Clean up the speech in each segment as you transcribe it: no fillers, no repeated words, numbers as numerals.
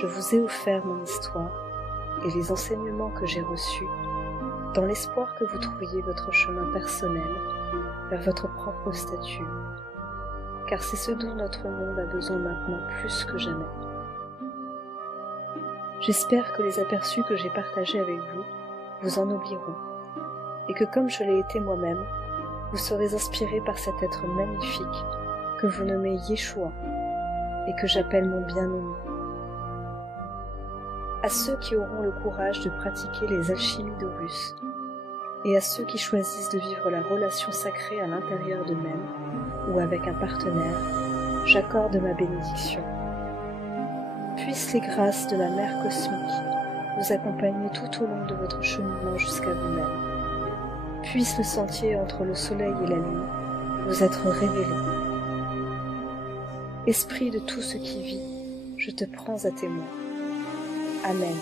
je vous ai offert mon histoire et les enseignements que j'ai reçus, dans l'espoir que vous trouviez votre chemin personnel vers votre propre statut, car c'est ce dont notre monde a besoin maintenant plus que jamais. J'espère que les aperçus que j'ai partagés avec vous vous ennobliront, et que comme je l'ai été moi-même, vous serez inspirés par cet être magnifique que vous nommez Yeshua et que j'appelle mon bien-aimé. À ceux qui auront le courage de pratiquer les alchimies d'Horus, et à ceux qui choisissent de vivre la relation sacrée à l'intérieur d'eux-mêmes ou avec un partenaire, j'accorde ma bénédiction. Puissent les grâces de la Mère cosmique vous accompagner tout au long de votre cheminement jusqu'à vous-même. Puisse le sentier entre le soleil et la lune vous être révélé. Esprit de tout ce qui vit, je te prends à témoin. Amen.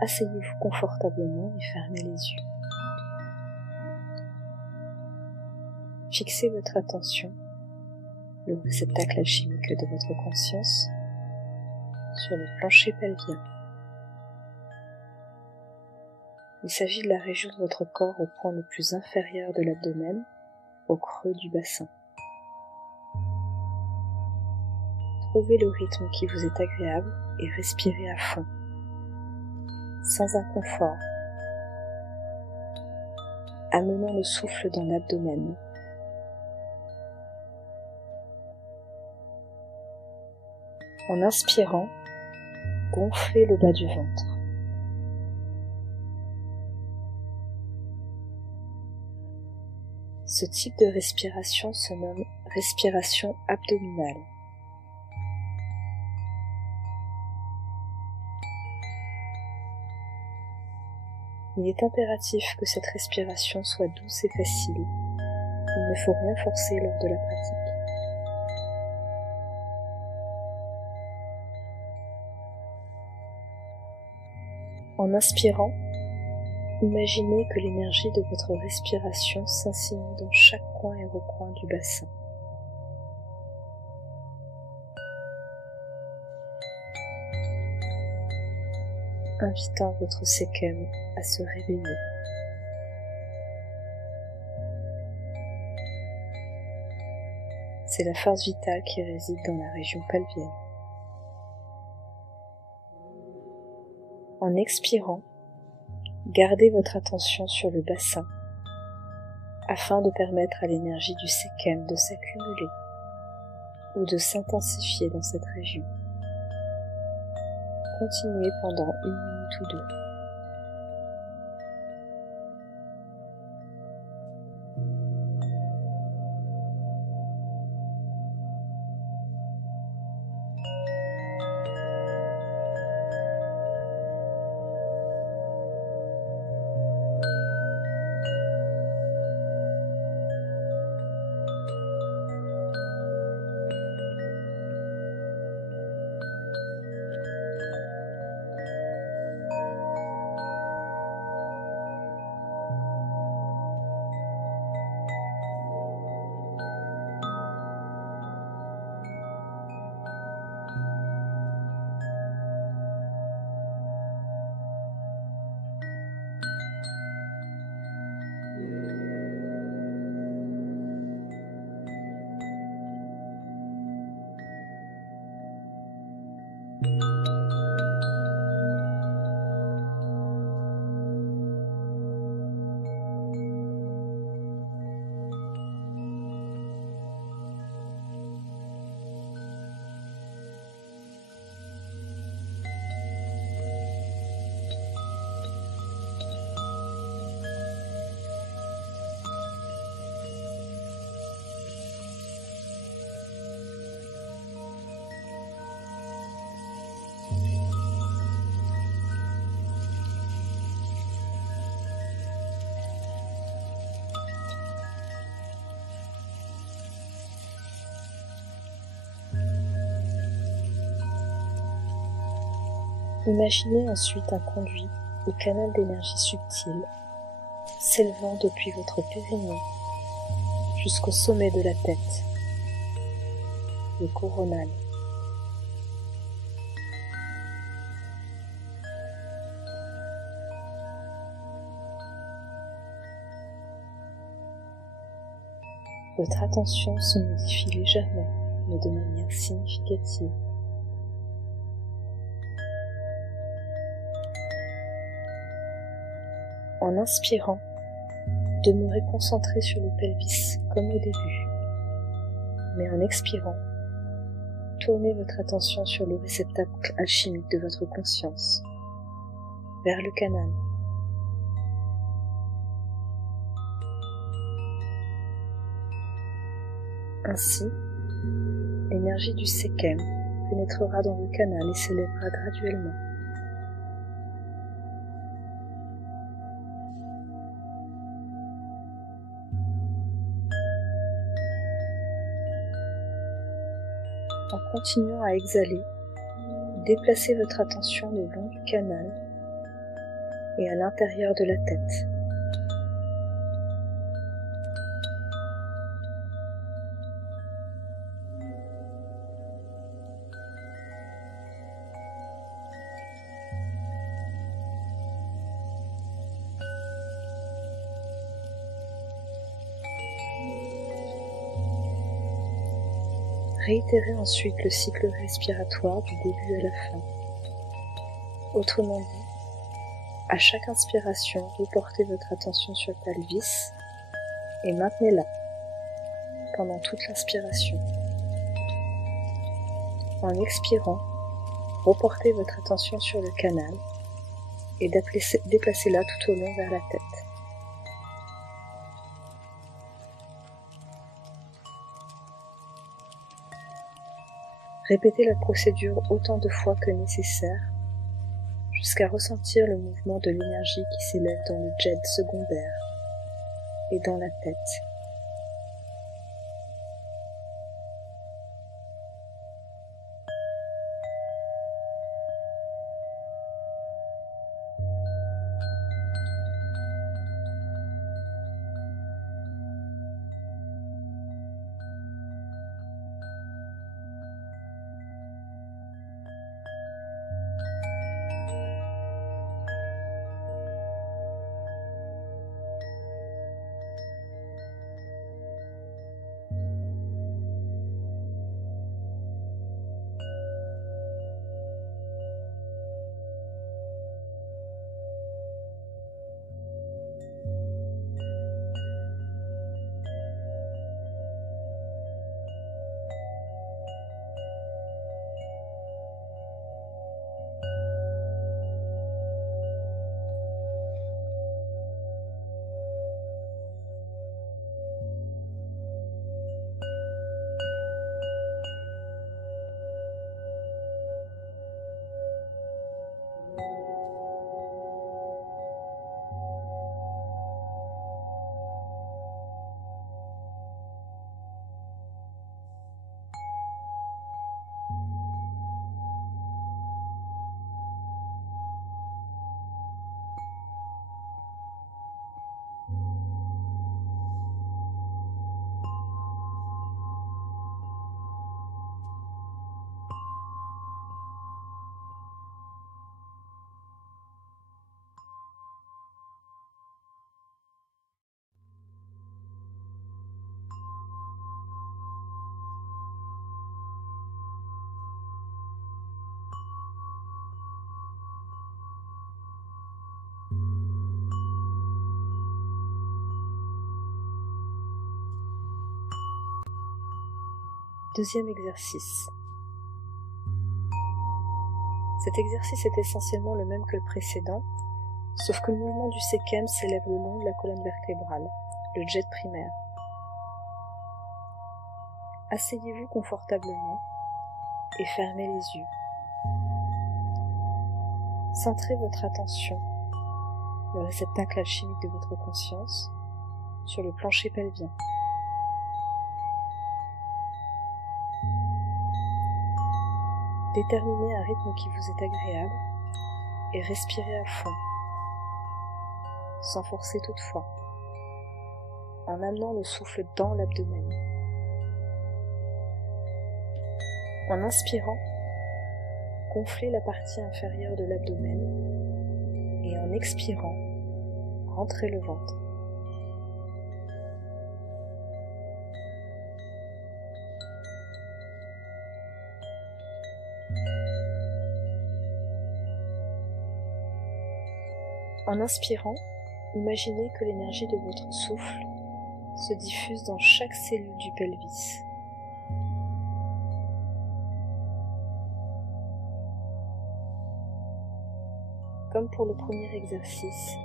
Asseyez-vous confortablement et fermez les yeux. Fixez votre attention, le réceptacle alchimique de votre conscience, sur le plancher pelvien. Il s'agit de la région de votre corps au point le plus inférieur de l'abdomen, au creux du bassin. Trouvez le rythme qui vous est agréable et respirez à fond, sans inconfort, amenant le souffle dans l'abdomen. En inspirant, gonflez le bas du ventre. Ce type de respiration se nomme respiration abdominale. Il est impératif que cette respiration soit douce et facile. Il ne faut rien forcer lors de la pratique. En inspirant, imaginez que l'énergie de votre respiration s'insinue dans chaque coin et recoin du bassin. Invitant votre séquem à se réveiller. C'est la force vitale qui réside dans la région pelvienne. En expirant, gardez votre attention sur le bassin afin de permettre à l'énergie du séquem de s'accumuler ou de s'intensifier dans cette région. Continuez pendant 1 minute ou 2. Imaginez ensuite un conduit ou canal d'énergie subtile s'élevant depuis votre périnée jusqu'au sommet de la tête, le coronal. Votre attention se modifie légèrement, mais de manière significative. En inspirant, demeurez concentré sur le pelvis comme au début, mais en expirant, tournez votre attention sur le réceptacle alchimique de votre conscience, vers le canal. Ainsi, l'énergie du Sekhem pénétrera dans le canal et s'élèvera graduellement. En continuant à exhaler, déplacez votre attention le long du canal et à l'intérieur de la tête. Réitérez ensuite le cycle respiratoire du début à la fin. Autrement dit, à chaque inspiration, reportez votre attention sur le pelvis et maintenez-la pendant toute l'inspiration. En expirant, reportez votre attention sur le canal et déplacez-la tout au long vers la tête. Répétez la procédure autant de fois que nécessaire, jusqu'à ressentir le mouvement de l'énergie qui s'élève dans le jet secondaire et dans la tête. Deuxième exercice. Cet exercice est essentiellement le même que le précédent, sauf que le mouvement du Sekhem s'élève le long de la colonne vertébrale, le jet primaire. Asseyez-vous confortablement et fermez les yeux. Centrez votre attention, le réceptacle alchimique de votre conscience, sur le plancher pelvien. Déterminez un rythme qui vous est agréable et respirez à fond, sans forcer toutefois, en amenant le souffle dans l'abdomen. En inspirant, gonflez la partie inférieure de l'abdomen et en expirant, rentrez le ventre. En inspirant, imaginez que l'énergie de votre souffle se diffuse dans chaque cellule du pelvis. Comme pour le premier exercice,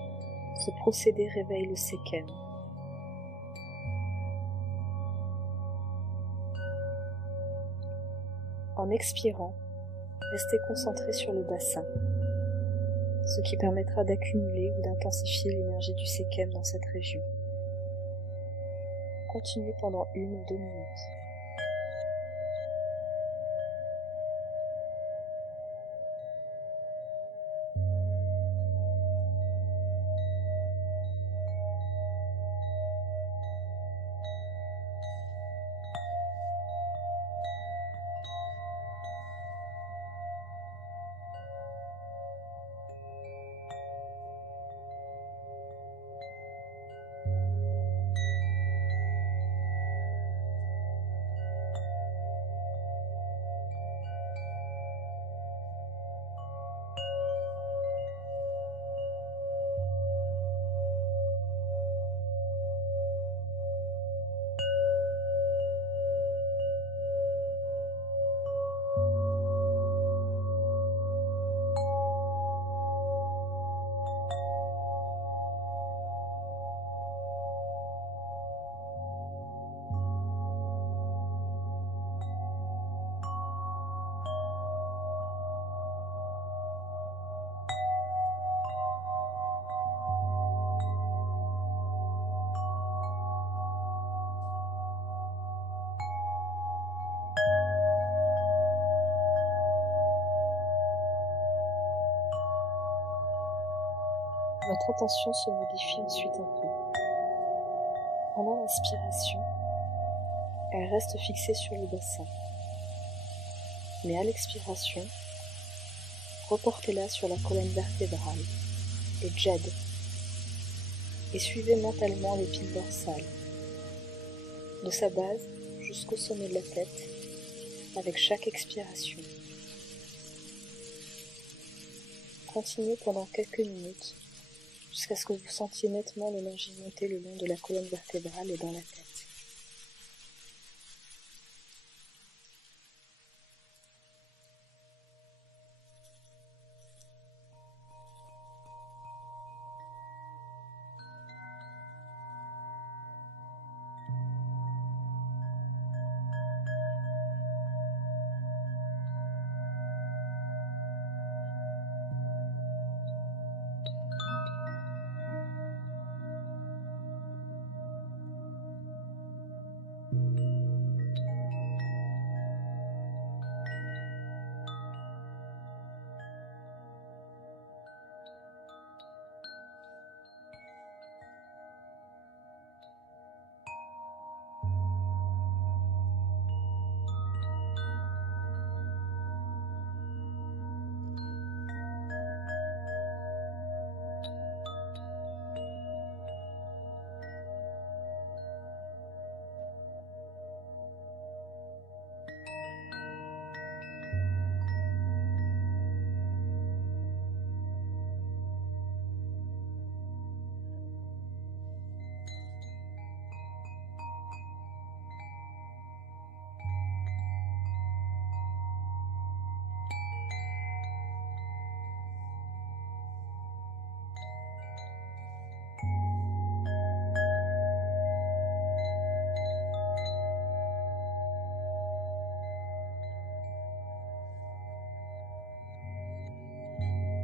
ce procédé réveille le sekhem. En expirant, restez concentré sur le bassin, ce qui permettra d'accumuler ou d'intensifier l'énergie du sekhem dans cette région. Continuez pendant 1 ou 2 minutes. Votre attention se modifie ensuite un peu. Pendant l'inspiration, elle reste fixée sur le bassin. Mais à l'expiration, reportez-la sur la colonne vertébrale, le djed, et suivez mentalement l'épine dorsale, de sa base jusqu'au sommet de la tête, avec chaque expiration. Continuez pendant quelques minutes, jusqu'à ce que vous sentiez nettement l'énergie monter le long de la colonne vertébrale et dans la tête.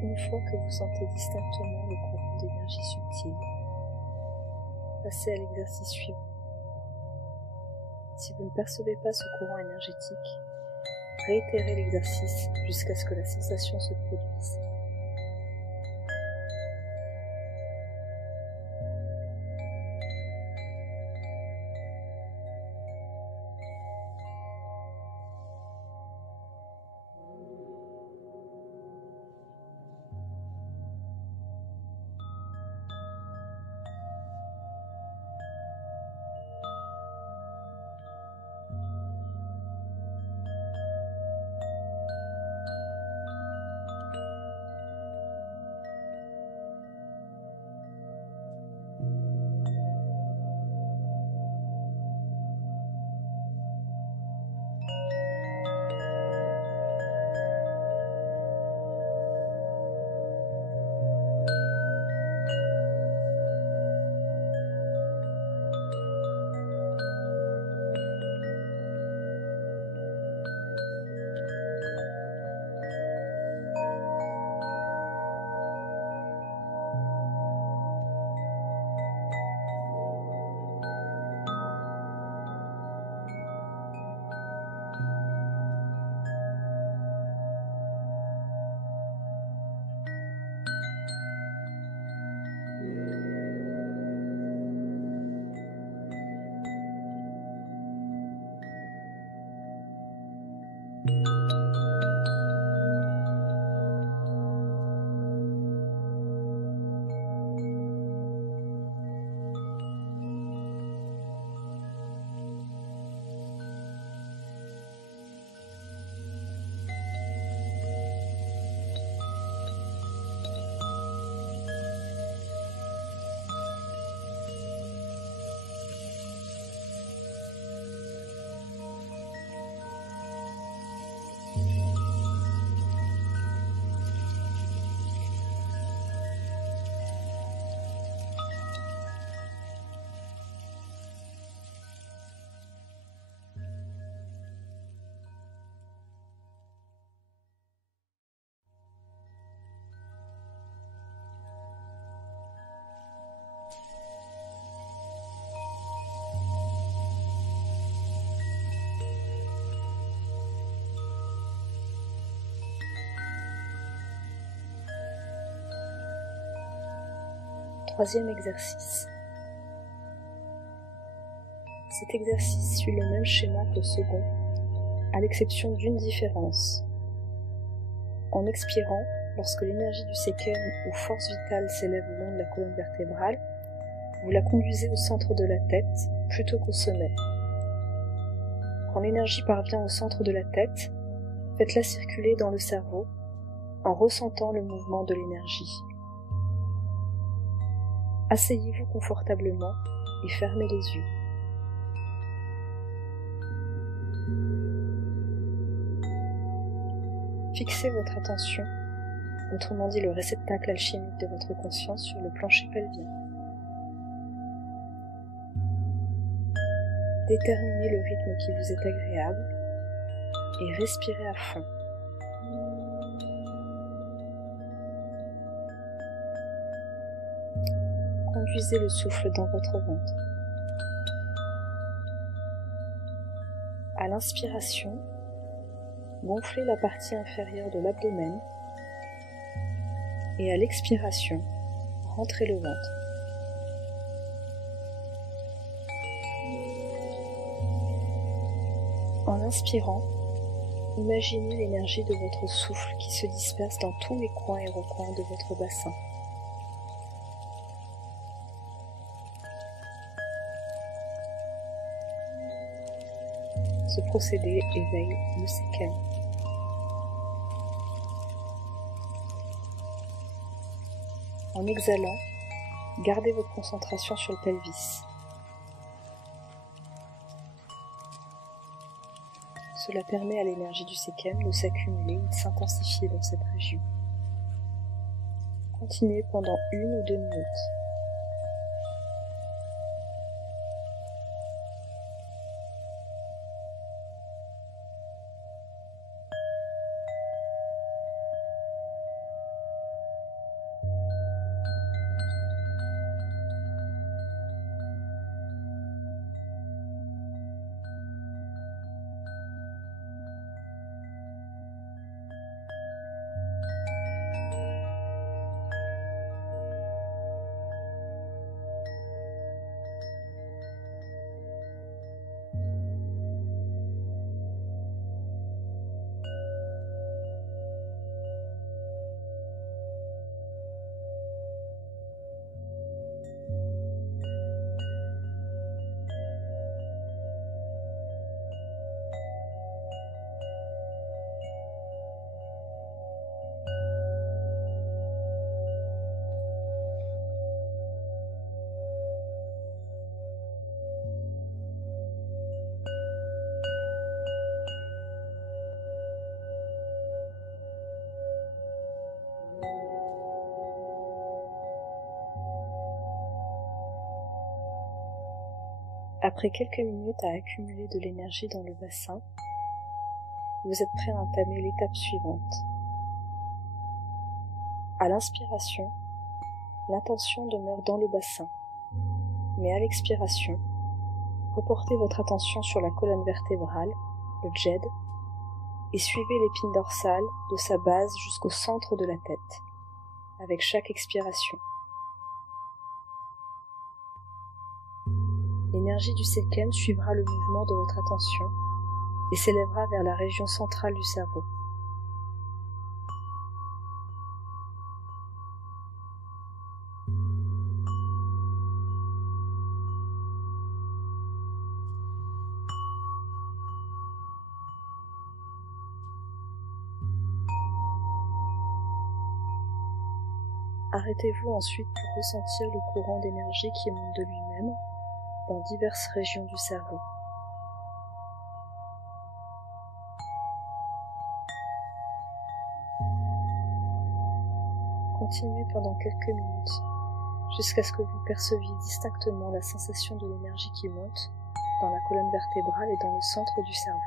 Une fois que vous sentez distinctement le courant d'énergie subtile, passez à l'exercice suivant. Si vous ne percevez pas ce courant énergétique, réitérez l'exercice jusqu'à ce que la sensation se produise. troisième exercice. Cet exercice suit le même schéma que le second, à l'exception d'une différence. En expirant, lorsque l'énergie du séquem ou force vitale s'élève le long de la colonne vertébrale, vous la conduisez au centre de la tête plutôt qu'au sommet. Quand l'énergie parvient au centre de la tête, faites-la circuler dans le cerveau en ressentant le mouvement de l'énergie. Asseyez-vous confortablement et fermez les yeux. Fixez votre attention, autrement dit le réceptacle alchimique de votre conscience, sur le plancher pelvien. Déterminez le rythme qui vous est agréable et respirez à fond. Conduisez le souffle dans votre ventre. À l'inspiration, gonflez la partie inférieure de l'abdomen et à l'expiration, rentrez le ventre. En inspirant, imaginez l'énergie de votre souffle qui se disperse dans tous les coins et recoins de votre bassin. Ce procédé éveille le séquem. En exhalant, gardez votre concentration sur le pelvis. Cela permet à l'énergie du séquem de s'accumuler et de s'intensifier dans cette région. Continuez pendant 1 ou 2 minutes. Après quelques minutes à accumuler de l'énergie dans le bassin, vous êtes prêt à entamer l'étape suivante. À l'inspiration, l'intention demeure dans le bassin, mais à l'expiration, reportez votre attention sur la colonne vertébrale, le djed, et suivez l'épine dorsale de sa base jusqu'au centre de la tête, avec chaque expiration. L'énergie du séquem suivra le mouvement de votre attention et s'élèvera vers la région centrale du cerveau. Arrêtez-vous ensuite pour ressentir le courant d'énergie qui monte de lui-même dans diverses régions du cerveau. Continuez pendant quelques minutes, jusqu'à ce que vous perceviez distinctement la sensation de l'énergie qui monte dans la colonne vertébrale et dans le centre du cerveau.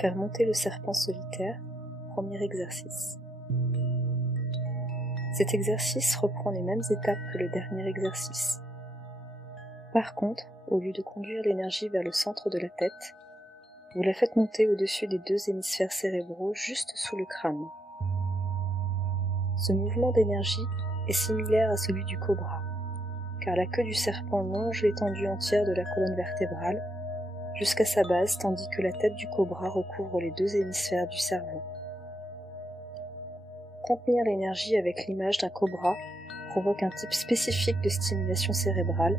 Faire monter le serpent solitaire, premier exercice. Cet exercice reprend les mêmes étapes que le dernier exercice. Par contre, au lieu de conduire l'énergie vers le centre de la tête, vous la faites monter au-dessus des deux hémisphères cérébraux juste sous le crâne. Ce mouvement d'énergie est similaire à celui du cobra, car la queue du serpent longe l'étendue entière de la colonne vertébrale jusqu'à sa base, tandis que la tête du cobra recouvre les deux hémisphères du cerveau. Contenir l'énergie avec l'image d'un cobra provoque un type spécifique de stimulation cérébrale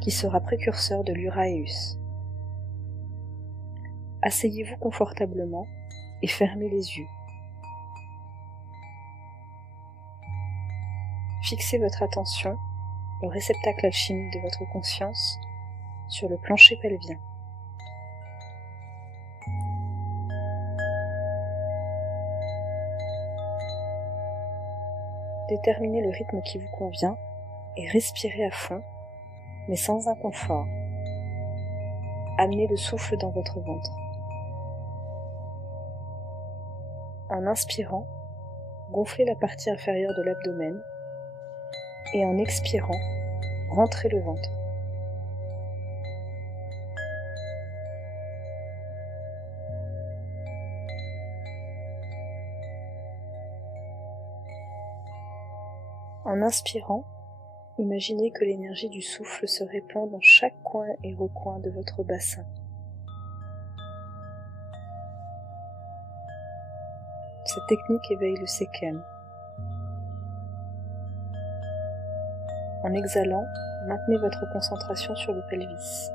qui sera précurseur de l'Uraeus. Asseyez-vous confortablement et fermez les yeux. Fixez votre attention, le réceptacle alchimique de votre conscience, sur le plancher pelvien. Déterminez le rythme qui vous convient et respirez à fond, mais sans inconfort. Amenez le souffle dans votre ventre. En inspirant, gonflez la partie inférieure de l'abdomen et en expirant, rentrez le ventre. En inspirant, imaginez que l'énergie du souffle se répand dans chaque coin et recoin de votre bassin. Cette technique éveille le sekhem. En exhalant, maintenez votre concentration sur le pelvis.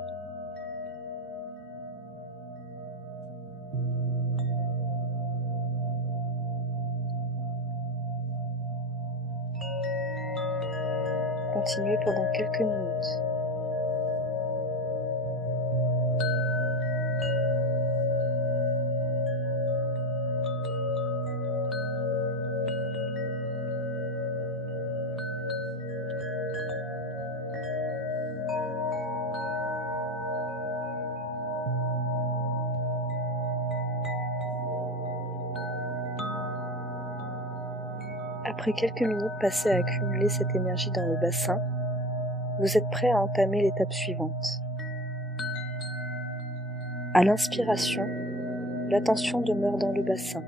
Continuez pendant quelques minutes. Après quelques minutes passées à accumuler cette énergie dans le bassin, vous êtes prêt à entamer l'étape suivante. À l'inspiration, l'attention demeure dans le bassin.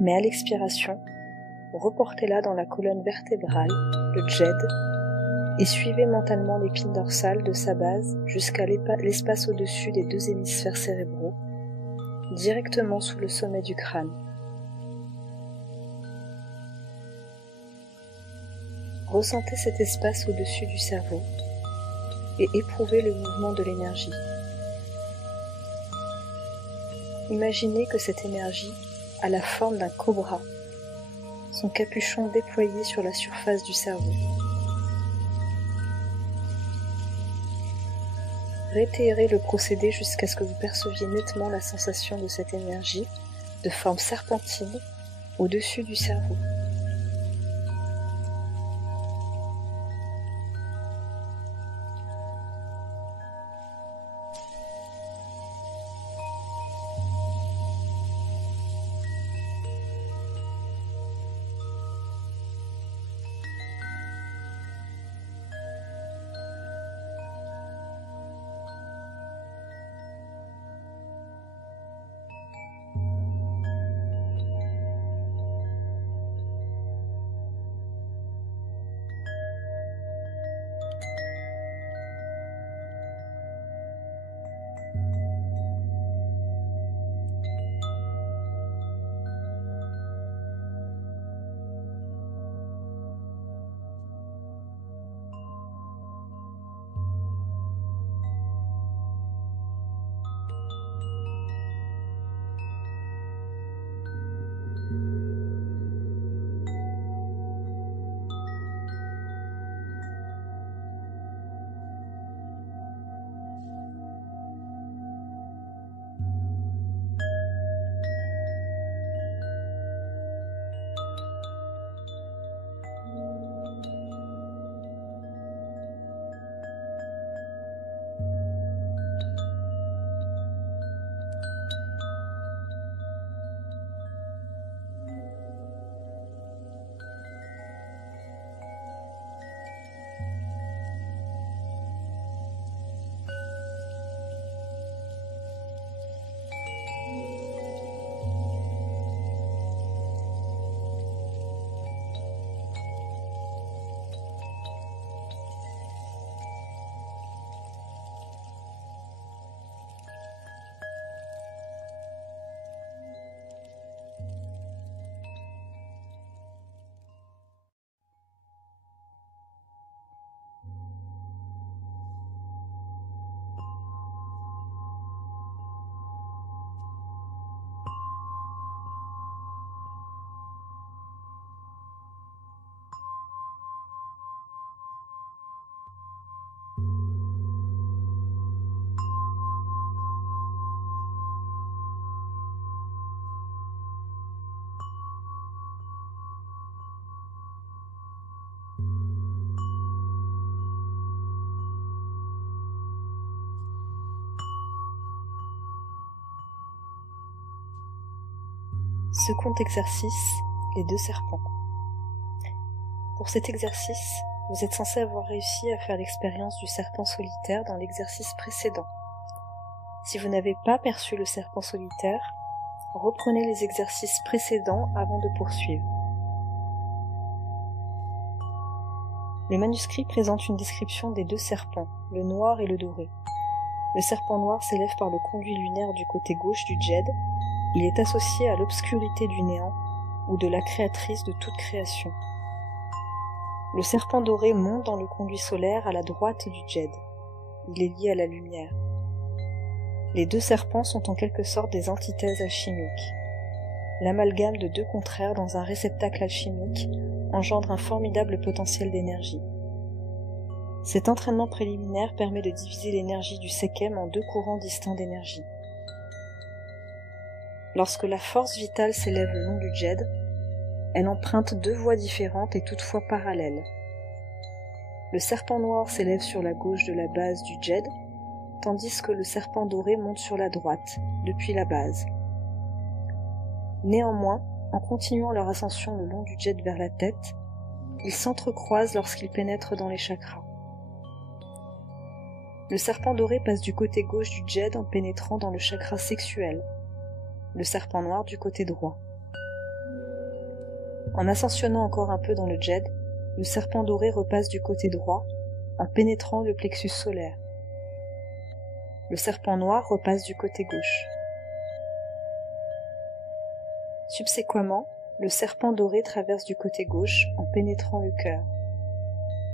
Mais à l'expiration, reportez-la dans la colonne vertébrale, le djed, et suivez mentalement l'épine dorsale de sa base jusqu'à l'espace au-dessus des deux hémisphères cérébraux, directement sous le sommet du crâne. Ressentez cet espace au-dessus du cerveau et éprouvez le mouvement de l'énergie. Imaginez que cette énergie a la forme d'un cobra, son capuchon déployé sur la surface du cerveau. Réitérez le procédé jusqu'à ce que vous perceviez nettement la sensation de cette énergie de forme serpentine au-dessus du cerveau. Second exercice, les deux serpents. Pour cet exercice, vous êtes censé avoir réussi à faire l'expérience du serpent solitaire dans l'exercice précédent. Si vous n'avez pas perçu le serpent solitaire, reprenez les exercices précédents avant de poursuivre. Le manuscrit présente une description des deux serpents, le noir et le doré. Le serpent noir s'élève par le conduit lunaire du côté gauche du djed. Il est associé à l'obscurité du néant ou de la créatrice de toute création. Le serpent doré monte dans le conduit solaire à la droite du djed. Il est lié à la lumière. Les deux serpents sont en quelque sorte des antithèses alchimiques. L'amalgame de deux contraires dans un réceptacle alchimique engendre un formidable potentiel d'énergie. Cet entraînement préliminaire permet de diviser l'énergie du Sekhem en deux courants distincts d'énergie. Lorsque la force vitale s'élève le long du djed, elle emprunte deux voies différentes et toutefois parallèles. Le serpent noir s'élève sur la gauche de la base du djed, tandis que le serpent doré monte sur la droite, depuis la base. Néanmoins, en continuant leur ascension le long du djed vers la tête, ils s'entrecroisent lorsqu'ils pénètrent dans les chakras. Le serpent doré passe du côté gauche du djed en pénétrant dans le chakra sexuel, le serpent noir du côté droit. En ascensionnant encore un peu dans le djed, le serpent doré repasse du côté droit en pénétrant le plexus solaire. Le serpent noir repasse du côté gauche. Subséquemment, le serpent doré traverse du côté gauche en pénétrant le cœur,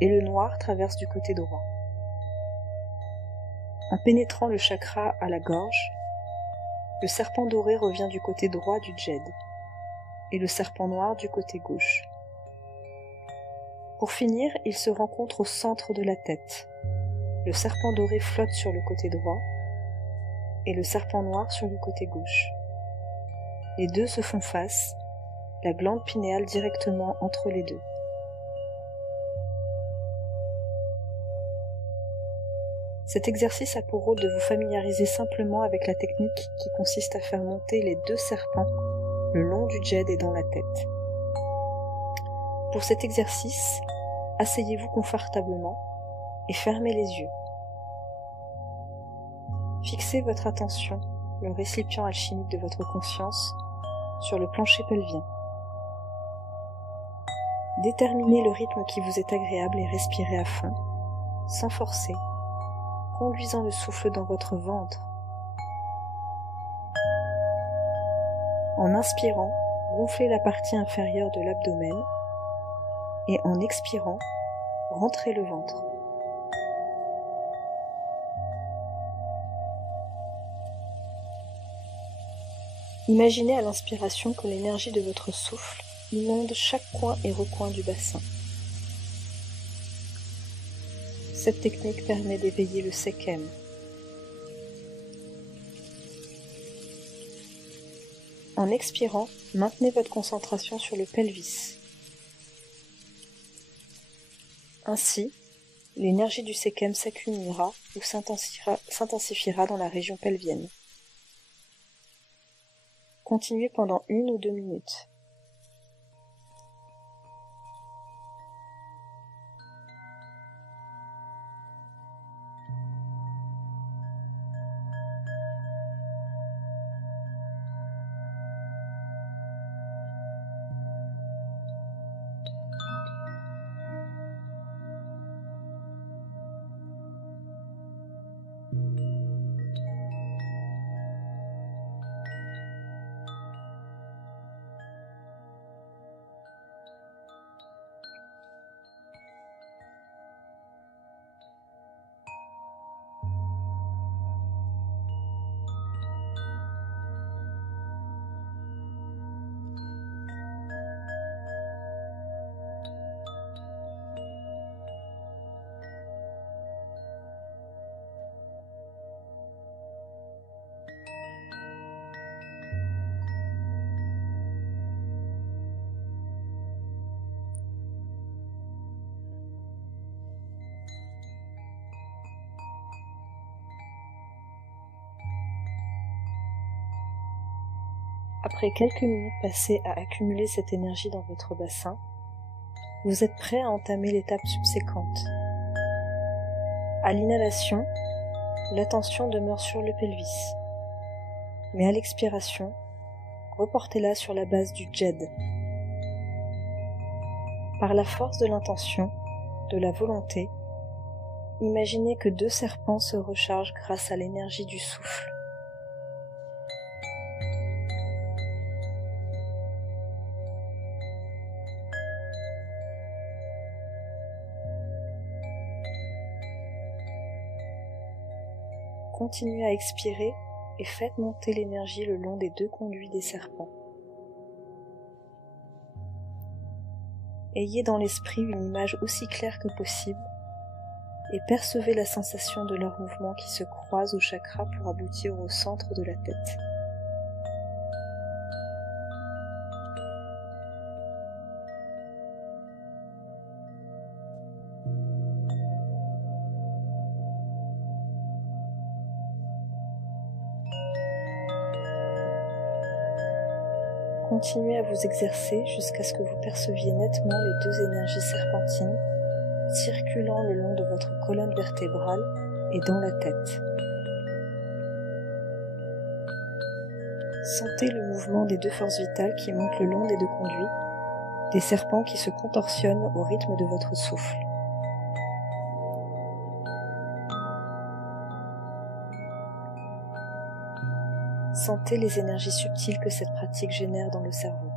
et le noir traverse du côté droit. En pénétrant le chakra à la gorge, le serpent doré revient du côté droit du djed, et le serpent noir du côté gauche. Pour finir, il se rencontre au centre de la tête. Le serpent doré flotte sur le côté droit, et le serpent noir sur le côté gauche. Les deux se font face, la glande pinéale directement entre les deux. Cet exercice a pour rôle de vous familiariser simplement avec la technique qui consiste à faire monter les deux serpents le long du djed et dans la tête. Pour cet exercice, asseyez-vous confortablement et fermez les yeux. Fixez votre attention, le récipient alchimique de votre conscience, sur le plancher pelvien. Déterminez le rythme qui vous est agréable et respirez à fond, sans forcer, conduisant le souffle dans votre ventre. En inspirant, gonflez la partie inférieure de l'abdomen et en expirant, rentrez le ventre. Imaginez à l'inspiration que l'énergie de votre souffle inonde chaque coin et recoin du bassin. Cette technique permet d'éveiller le Sekhem. En expirant, maintenez votre concentration sur le pelvis. Ainsi, l'énergie du Sekhem s'accumulera ou s'intensifiera dans la région pelvienne. Continuez pendant 1 ou 2 minutes. Après quelques minutes passées à accumuler cette énergie dans votre bassin, vous êtes prêt à entamer l'étape subséquente. À l'inhalation, l'attention demeure sur le pelvis, mais à l'expiration, reportez-la sur la base du djed. Par la force de l'intention, de la volonté, imaginez que 2 serpents se rechargent grâce à l'énergie du souffle. Continuez à expirer et faites monter l'énergie le long des 2 conduits des serpents. Ayez dans l'esprit une image aussi claire que possible et percevez la sensation de leur mouvement qui se croisent au chakra pour aboutir au centre de la tête. Continuez à vous exercer jusqu'à ce que vous perceviez nettement les 2 énergies serpentines circulant le long de votre colonne vertébrale et dans la tête. Sentez le mouvement des 2 forces vitales qui montent le long des 2 conduits, des serpents qui se contorsionnent au rythme de votre souffle. Sentez les énergies subtiles que cette pratique génère dans le cerveau.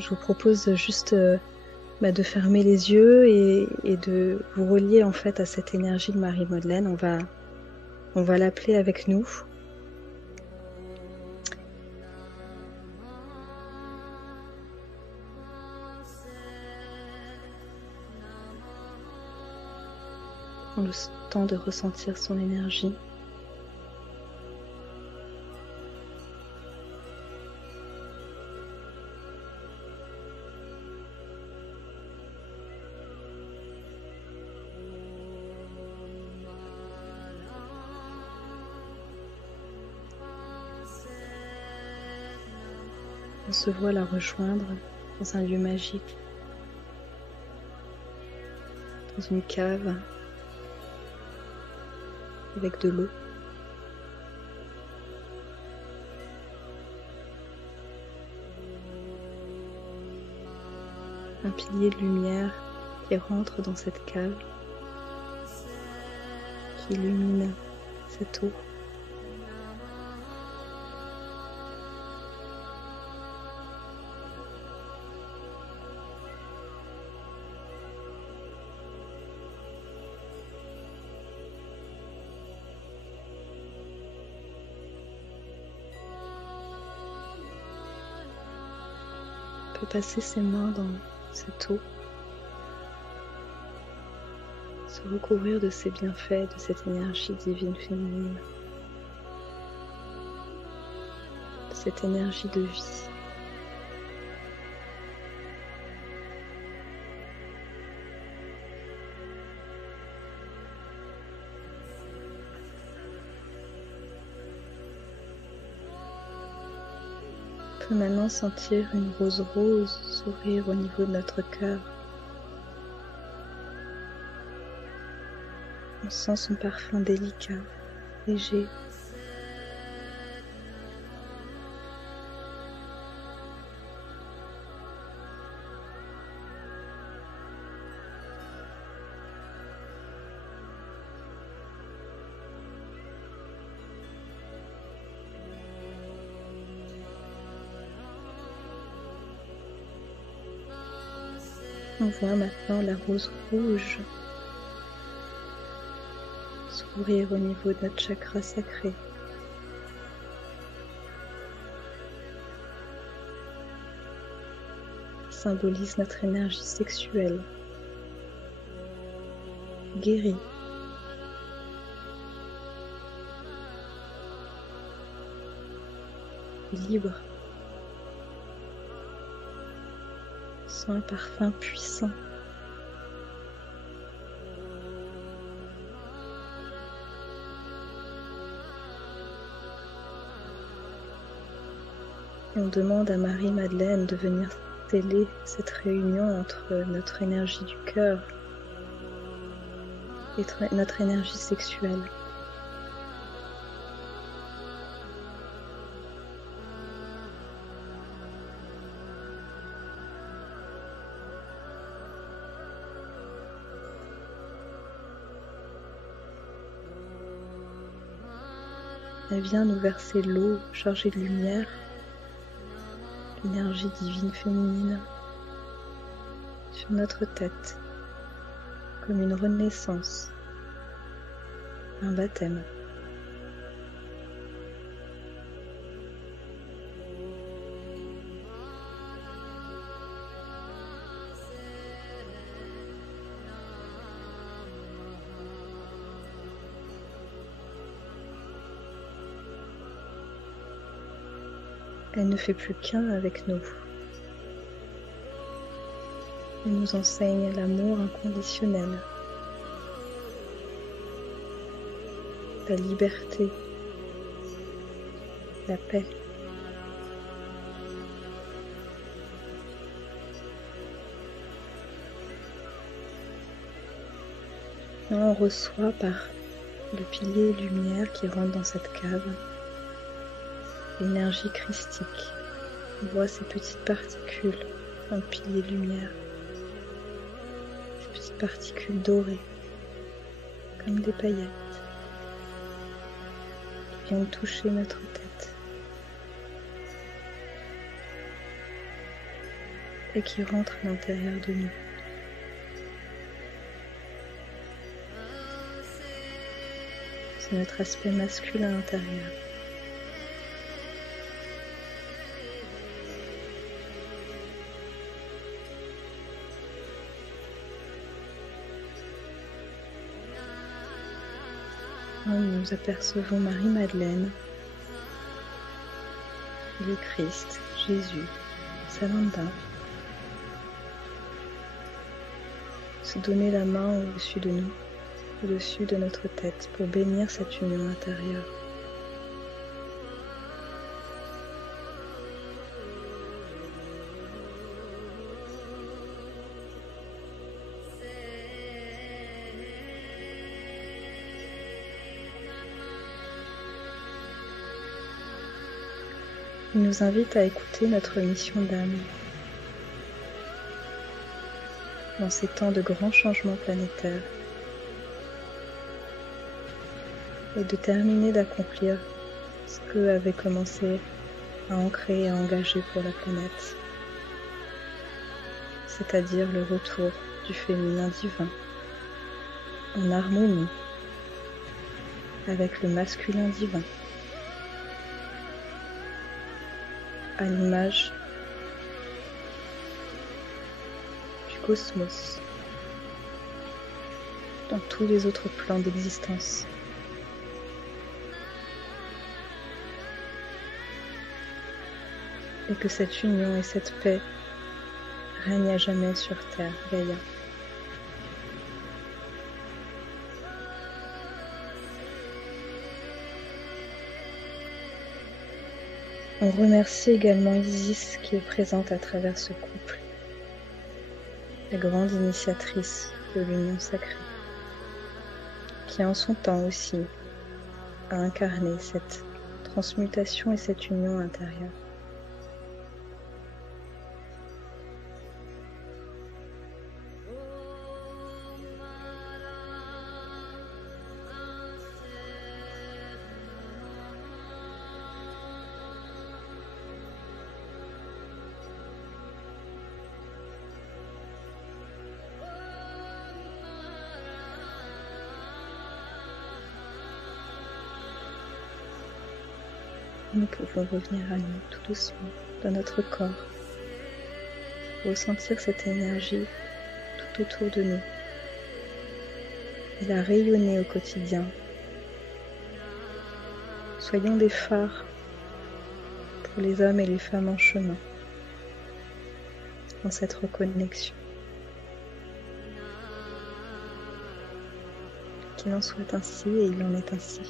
je vous propose juste de fermer les yeux et de vous relier en fait à cette énergie de Marie-Madeleine. On va l'appeler avec nous. Prends le temps de ressentir son énergie. On se voit la rejoindre dans un lieu magique, dans une cave avec de l'eau. Un pilier de lumière qui rentre dans cette cave, qui illumine cette eau. On peut passer ses mains dans cette eau, se recouvrir de ses bienfaits, de cette énergie divine féminine, de cette énergie de vie. On peut maintenant sentir une rose s'ouvrir au niveau de notre cœur. On sent son parfum délicat, léger. On voit maintenant la rose rouge s'ouvrir au niveau de notre chakra sacré. Qui symbolise notre énergie sexuelle, guérie. Libre. Sent un parfum puissant. Et on demande à Marie-Madeleine de venir sceller cette réunion entre notre énergie du cœur et notre énergie sexuelle. Elle vient nous verser l'eau chargée de lumière, l'énergie divine féminine, sur notre tête, comme une renaissance, un baptême. Elle ne fait plus qu'un avec nous. Elle nous enseigne l'amour inconditionnel, la liberté, la paix. Et on reçoit par le pilier lumière qui rentre dans cette cave l'énergie christique. On voit ces petites particules dans le pilier de lumière, ces petites particules dorées, comme des paillettes, qui viennent toucher notre tête. et qui rentre à l'intérieur de nous. C'est notre aspect masculin intérieur. Nous apercevons Marie-Madeleine, le Christ, Jésus, Sananda, se donner la main au-dessus de nous, au-dessus de notre tête pour bénir cette union intérieure. Il nous invite à écouter notre mission d'âme. Dans ces temps de grands changements planétaires, et de terminer d'accomplir ce qu'eux avaient commencé à ancrer et à engager pour la planète, c'est-à-dire le retour du féminin divin, en harmonie avec le masculin divin, à l'image du cosmos, dans tous les autres plans d'existence. Et que cette union et cette paix règnent à jamais sur Terre, Gaïa. On remercie également Isis qui est présente à travers ce couple, la grande initiatrice de l'union sacrée, qui en son temps aussi a incarné cette transmutation et cette union intérieure. Nous pouvons revenir à nous tout doucement, dans notre corps, ressentir cette énergie tout autour de nous et la rayonner au quotidien. Soyons des phares pour les hommes et les femmes en chemin dans cette reconnexion. Qu'il en soit ainsi et il en est ainsi.